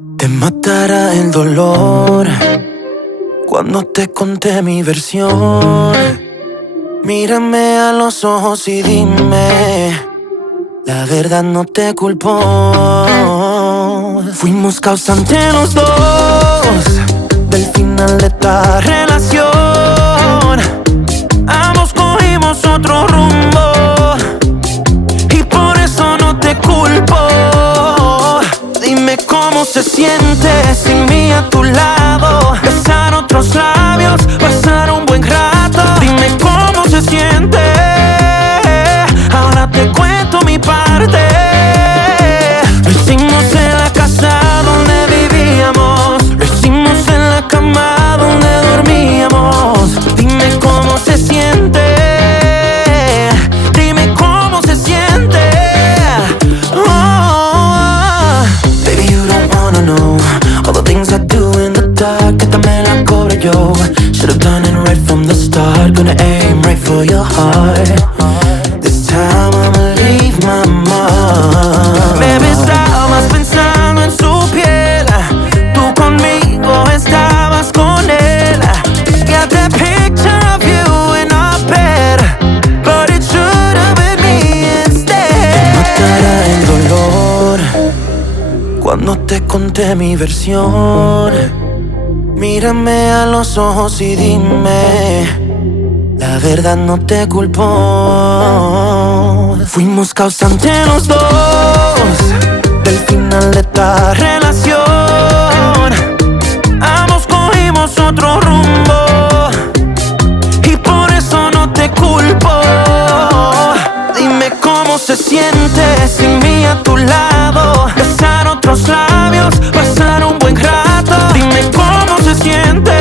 Te matará el dolor cuando te conté mi versión. Mírame a los ojos y dime, la verdad no te culpo. Fuimos causantes los dos del final de esta relación. Ambos cogimos otro rumbo y por eso no te culpo. Dime cómo se siente sin mí a tu lado, besar otros labios, pasar un buen rato. Dime cómo se siente, ahora te cuento mi parte. Lo hicimos en la casa donde vivíamos, lo hicimos en la cama donde dormíamos. Dime cómo se siente, dime cómo se siente. Baby, you don't wanna know all the things I do in the dark. Que también la cobro yo. Should've done it right from the start. Gonna aim right for your heart. This time I'ma leave my mark. Baby, estabas pensando en su piel, tú conmigo estabas con él. Got that picture of you in our bed, but it should've been me instead. Te matará el dolor cuando te conté mi versión. Mírame a los ojos y dime, la verdad no te culpo. Fuimos causantes los dos del final de esta relación. Ambos cogimos otro rumbo y por eso no te culpo. Dime cómo se siente sin mí a tu lado, besar otros labios, pasar un buen rato. Dime cómo se siente,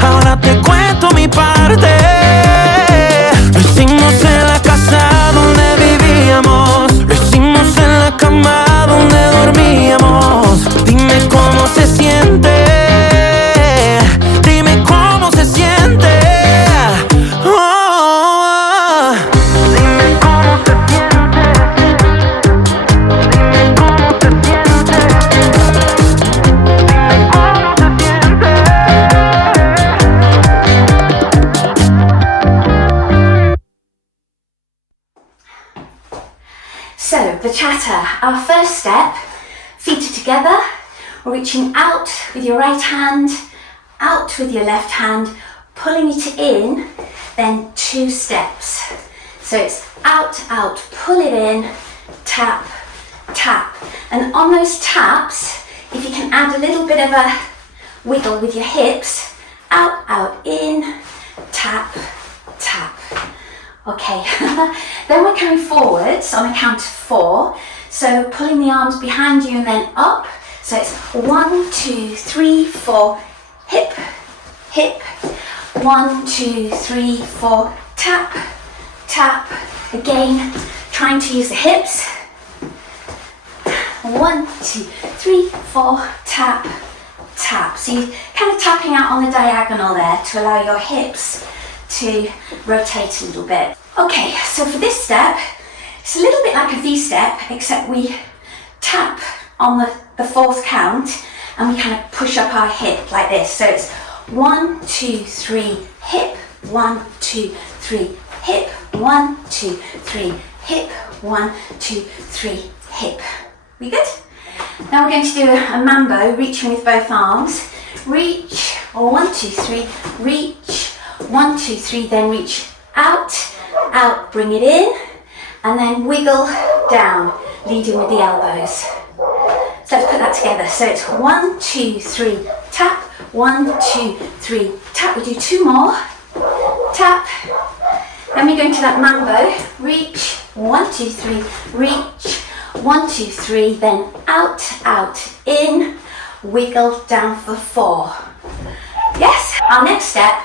ahora te cuento mi parte. Lo hicimos en la casa donde vivíamos, lo hicimos en la cama donde dormíamos. Dime cómo se siente, dime cómo se siente. Dime cómo se siente, dime cómo se siente, dime cómo se siente. So, Bachata, our first step, feet are together, reaching out with your right hand, out with your left hand, pulling it in, then 2 steps. So it's out, out, pull it in, tap, tap. And on those taps, if you can add a little bit of a wiggle with your hips, out, out, in, tap, tap. Okay, then we're coming forwards on a count of 4. So pulling the arms behind you and then up. So it's 1, 2, 3, 4, hip, hip. 1, 2, 3, 4, tap, tap. Again, trying to use the hips. 1, 2, 3, 4, tap, tap. So you're kind of tapping out on the diagonal there to allow your hips to rotate a little bit. Okay, so for this step, it's a little bit like a V step, except we tap on the 4th count and we kind of push up our hip like this. So it's 1, 2, 3, hip, 1, 2, 3, hip, 1, 2, 3, hip, 1, 2, 3, hip. We good? Now we're going to do a mambo, reaching with both arms. Reach, 1, 2, 3, reach, 1, 2, 3, then reach out, out, bring it in, and then wiggle down, leading with the elbows. So let's put that together. So it's 1, 2, 3, tap, 1, 2, 3, tap. We do 2 more, tap. Then we go into that mambo, reach, 1, 2, 3, reach, 1, 2, 3, then out, out, in, wiggle down for 4. Yes, our next step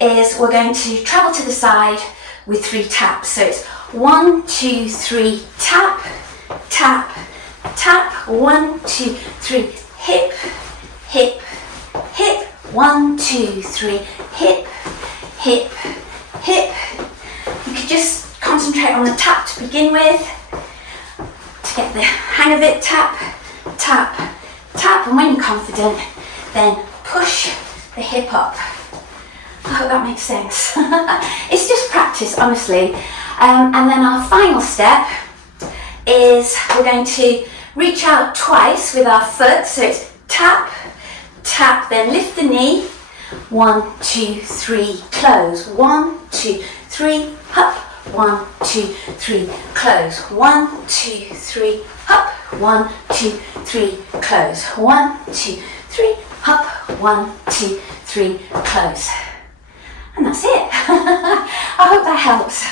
is we're going to travel to the side with 3 taps. So it's 1, 2, 3, tap, tap, tap, 1, 2, 3, hip, hip, hip, 1, 2, 3, hip, hip, hip. You could just concentrate on the tap to begin with, to get the hang of it. Tap, tap, tap, and when you're confident, then push the hip up. I hope that makes sense. It's just practice, honestly. And then our final step is we're going to reach out twice with our foot. So it's tap, tap, then lift the knee. 1, 2, 3, close. 1, 2, 3, up. 1, 2, 3, close. 1, 2, 3, up. 1, 2, 3, close. 1, 2, 3, up. 1, 2, 3, close. And that's it. I hope that helps.